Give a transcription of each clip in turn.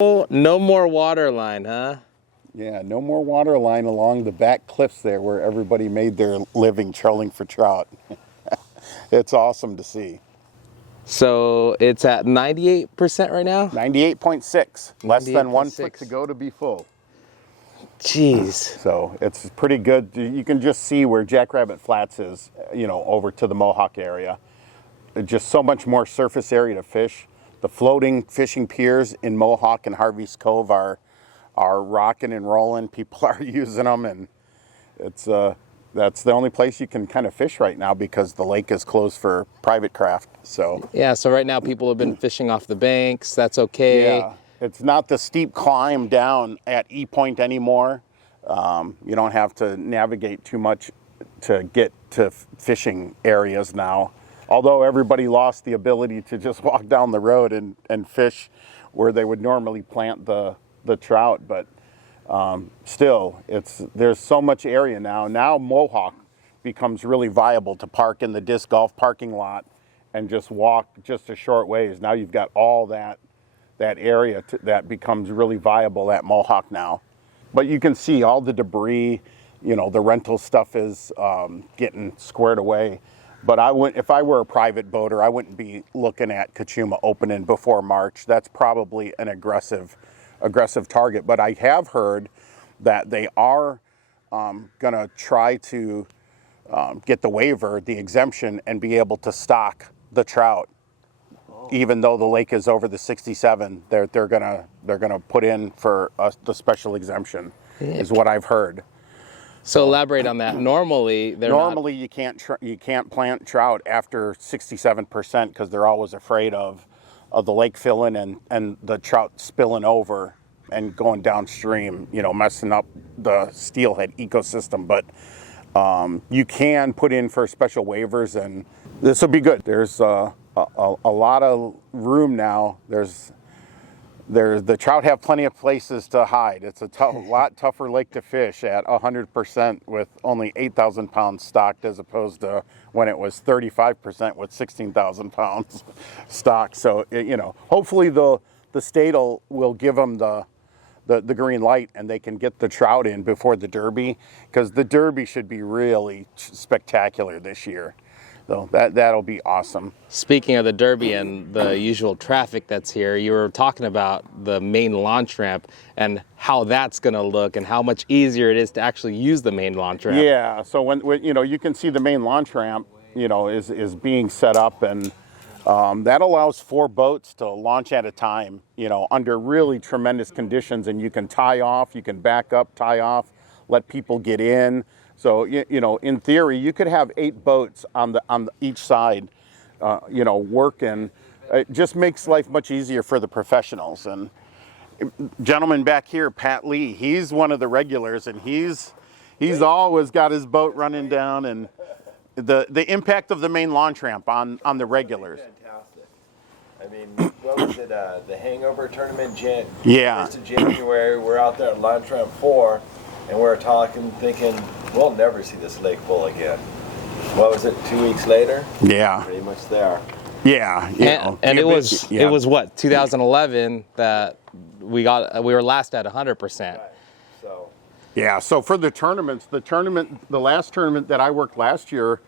Oh, no more water line, huh? Yeah, no more water line along the back cliffs there where everybody made their living trolling for trout. It's awesome to see. So it's at 98% right now? 98.6, less than 1 foot 98.6. to go to be full. Jeez. So it's pretty good. You can just see where Jackrabbit Flats is, over to the Mohawk area. Just so much more surface area to fish. The floating fishing piers in Mohawk and Harvey's Cove are rocking and rolling. People are using them, and that's the only place you can kind of fish right now because the lake is closed for private craft. So Yeah, so right now people have been fishing off the banks. That's okay. yeah, it's not the steep climb down at E Point anymore. You don't have to navigate too much to get to fishing areas now. Although everybody lost the ability to just walk down the road and fish where they would normally plant the trout, but still, there's so much area now. Now Mohawk becomes really viable to park in the disc golf parking lot and just walk just a short ways. Now you've got all that area that becomes really viable at Mohawk now. But you can see all the debris, the rental stuff is getting squared away. But if I were a private boater, I wouldn't be looking at Cachuma opening before March. That's probably an aggressive target. But I have heard that they are going to try to get the waiver, the exemption, and be able to stock the trout. Even though the lake is over the 67, they're gonna put in for the special exemption, is what I've heard. So elaborate on that. Normally, you can't plant trout after 67% because they're always afraid of the lake filling and the trout spilling over and going downstream, messing up the steelhead ecosystem. But you can put in for special waivers, and this will be good. There's a lot of room now. The trout have plenty of places to hide. It's a lot tougher lake to fish at 100% with only 8,000 pounds stocked, as opposed to when it was 35% with 16,000 pounds stocked. So hopefully the state will give them the green light and they can get the trout in before the Derby, because the Derby should be really spectacular this year. So that'll be awesome. Speaking of the Derby and the usual traffic that's here, you were talking about the main launch ramp and how that's going to look and how much easier it is to actually use the main launch ramp. Yeah, so when you can see the main launch ramp, is being set up, and that allows 4 boats to launch at a time, under really tremendous conditions, and you can tie off, you can back up, tie off, let people get in. So, in theory, you could have 8 boats on each side, working. It just makes life much easier for the professionals. And gentleman back here, Pat Lee, he's one of the regulars, and he's always got his boat running down, and the impact of the main launch ramp on the regulars. Fantastic. I mean, what was it, the Hangover Tournament, Yeah. 1st of January, we're out there at Launch Ramp 4, and we're talking, thinking, we'll never see this lake full again. What was it, 2 weeks later? Yeah. Pretty much there. Yeah. And it was what, 2011 that we were last at 100%. Right. So. Yeah, so for the last tournament that I worked last year,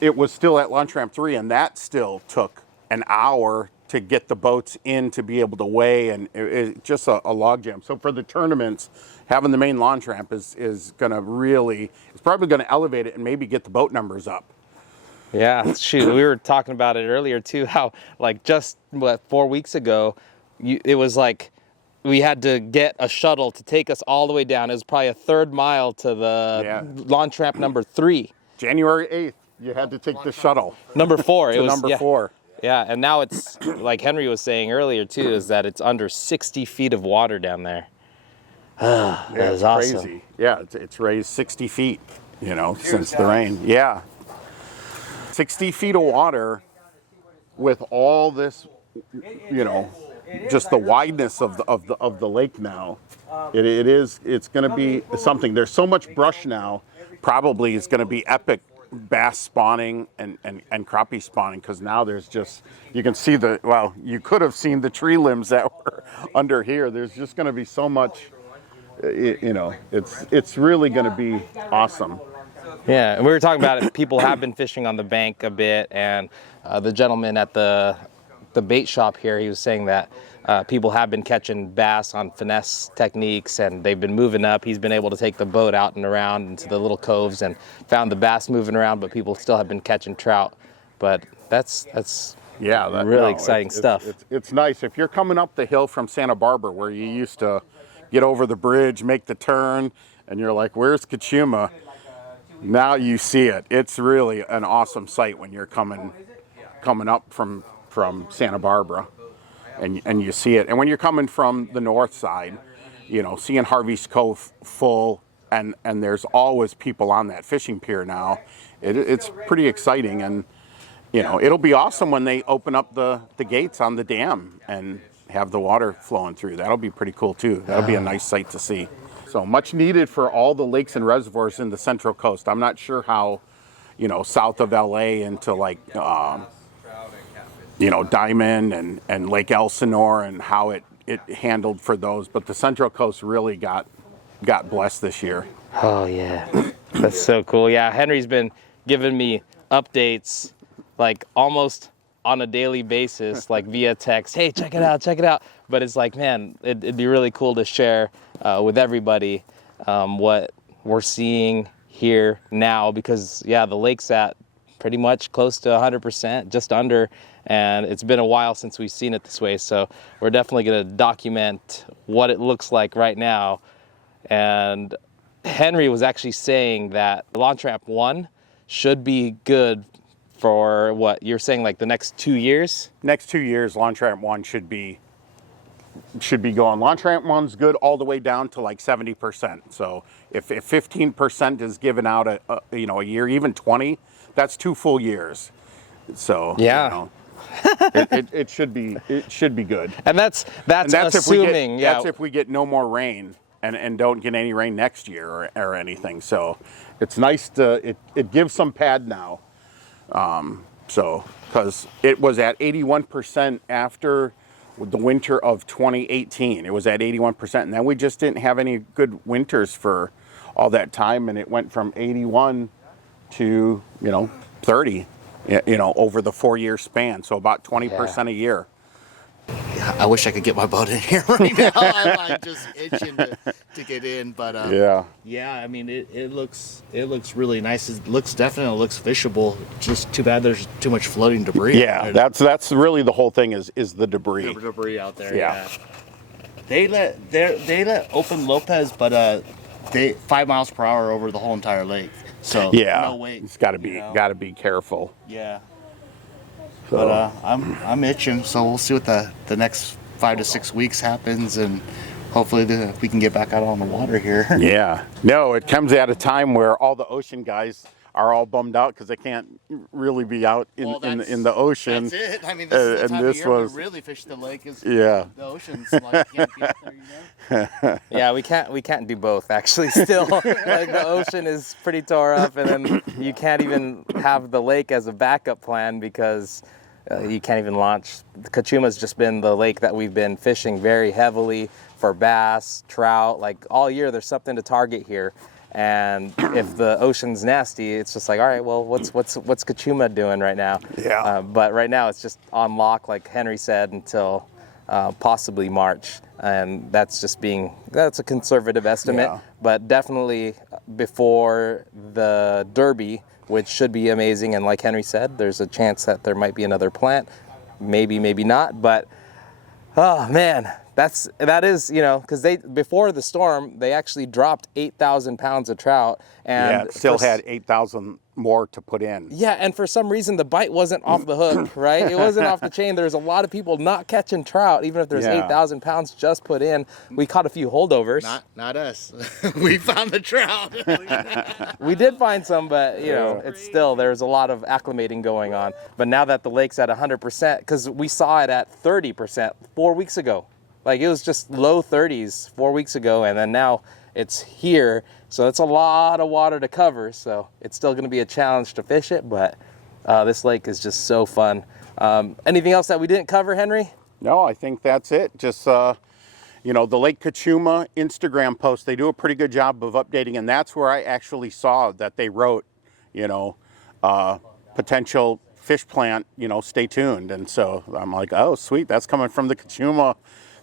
it was still at Launch Ramp 3, and that still took an hour to get the boats in to be able to weigh, and it's just a logjam. So for the tournaments, having the main launch ramp is going to it's probably going to elevate it and maybe get the boat numbers up. Yeah, shoot, we were talking about it earlier too, how just 4 weeks ago, it was like we had to get a shuttle to take us all the way down. It was probably a 3rd mile to the launch ramp number 3. January 8th, you had to take the shuttle. Number 4. It was number 4. Yeah, and now it's, like Henry was saying earlier too, is that it's under 60 feet of water down there. That is awesome. Crazy. Yeah, it's raised 60 feet, since the rain. Yeah. 60 feet of water with all this, just the wideness of the lake now. It's going to be something. There's so much brush now, probably it's going to be epic bass spawning and crappie spawning, because now there's just, you can see you could have seen the tree limbs that were under here. There's just going to be so much, it's really going to be awesome. Yeah, and we were talking about it. People have been fishing on the bank a bit, and the gentleman at the bait shop here, he was saying that people have been catching bass on finesse techniques, and they've been moving up. He's been able to take the boat out and around into the little coves and found the bass moving around, but people still have been catching trout. But that's really exciting stuff. It's nice. If you're coming up the hill from Santa Barbara, where you used to get over the bridge, make the turn, and you're like, where's Cachuma? Now you see it. It's really an awesome sight when you're coming up from Santa Barbara, and you see it. And when you're coming from the north side, seeing Harvey's Cove full, and there's always people on that fishing pier now. It's pretty exciting, and it'll be awesome when they open up the gates on the dam and have the water flowing through. That'll be pretty cool too. That'll be a nice sight to see. So much needed for all the lakes and reservoirs in the Central Coast. I'm not sure how, south of LA into like, Diamond and Lake Elsinore, and how it handled for those. But the Central Coast really got blessed this year. Oh yeah, that's so cool. Yeah, Henry's been giving me updates like almost on a daily basis, like via text. Hey, check it out. But it's like, man, it'd be really cool to share with everybody what we're seeing here now, because the lake's at pretty much close to 100%, just under, and it's been a while since we've seen it this way. So we're definitely going to document what it looks like right now. And Henry was actually saying that Launch Ramp 1 should be good for what you're saying, like the next 2 years? Next 2 years, Launch Ramp 1 should be going. Launch Ramp 1's good all the way down to like 70%. So if 15% is given out a year, even 20, that's 2 full years. So it should be good. And that's assuming that's if we get no more rain and don't get any rain next year or anything. So it's nice it gives some pad now. Because it was at 81% after the winter of 2018. It was at 81%, and then we just didn't have any good winters for all that time, and it went from 81 to 30, over the 4-year span. So about 20% a year. I wish I could get my boat in here right now. I'm just itching to get in, but yeah. I mean, it looks really nice. It definitely looks fishable. Just too bad there's too much floating debris. Yeah, that's really the whole thing is the debris. The debris out there. Yeah. They let open Lopez, but they 5 miles per hour over the whole entire lake. So no wait. It's got to be careful. Yeah. So. But I'm itching, so we'll see what the next 5 to 6 weeks happens, and hopefully we can get back out on the water here. Yeah. No, it comes at a time where all the ocean guys are all bummed out because they can't really be out in the ocean. That's it. I mean, this is the time of year we really fish the lake. The ocean's like, you can't be out there, Yeah, we can't do both actually. Still, like the ocean is pretty tore up, and then you can't even have the lake as a backup plan because you can't even launch. Cachuma's just been the lake that we've been fishing very heavily for bass, trout. Like all year, there's something to target here. And if the ocean's nasty, it's just like, all right, well, what's Cachuma doing right now? Yeah. But right now, it's just on lock, like Henry said, until possibly March, and that's a conservative estimate. Yeah. But definitely before the Derby, which should be amazing. And like Henry said, there's a chance that there might be another plant, maybe not. But oh man. That is, because before the storm, they actually dropped 8,000 pounds of trout. And still had 8,000 more to put in. Yeah, and for some reason, the bite wasn't off the hook, right? It wasn't off the chain. There's a lot of people not catching trout, even if there's 8,000 pounds just put in. We caught a few holdovers. Not us. We found the trout. We did find some, but, it's still, there's a lot of acclimating going on. But now that the lake's at 100%, because we saw it at 30% 4 weeks ago. Like it was just low 30s 4 weeks ago, and then now it's here. So it's a lot of water to cover. So it's still going to be a challenge to fish it, but this lake is just so fun. Anything else that we didn't cover, Henry? No, I think that's it. Just, you know, the Lake Cachuma Instagram post, they do a pretty good job of updating, and that's where I actually saw that they wrote, you know, potential fish plant, you know, stay tuned. And so I'm like, oh, sweet, that's coming from the Cachuma,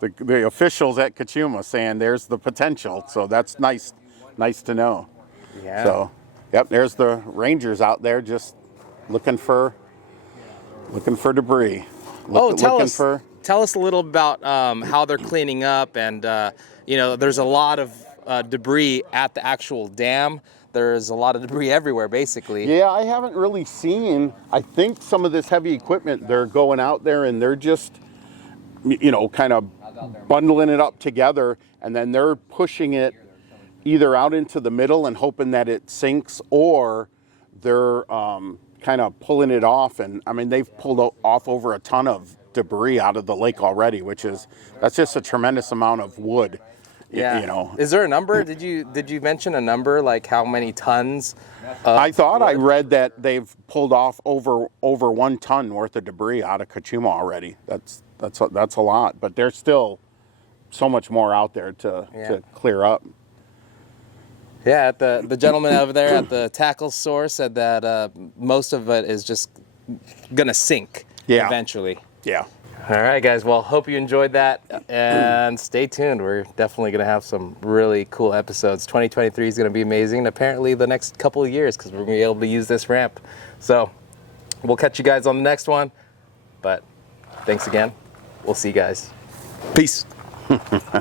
the officials at Cachuma saying there's the potential. So that's nice to know. Yeah. So, yep, there's the rangers out there just looking for debris. Tell us a little about how they're cleaning up, and you know, there's a lot of debris at the actual dam. There's a lot of debris everywhere, basically. Yeah, I haven't really seen. I think some of this heavy equipment, they're going out there and they're just, you know, kind of bundling it up together, and then they're pushing it either out into the middle and hoping that it sinks, or they're kind of pulling it off. And I mean, they've pulled off over a ton of debris out of the lake already, that's just a tremendous amount of wood. Yeah. You know. Is there a number? Did you mention a number, like how many tons? I thought wood? I read that they've pulled off over 1 ton worth of debris out of Cachuma already. That's a lot, but there's still so much more out there to clear up. Yeah, the gentleman over there at the tackle store said that most of it is just gonna sink eventually. Yeah. All right, guys. Well, hope you enjoyed that, and stay tuned. We're definitely going to have some really cool episodes. 2023 is going to be amazing, and apparently the next couple of years, because we're going to be able to use this ramp. So we'll catch you guys on the next one, but thanks again. We'll see you guys. Peace.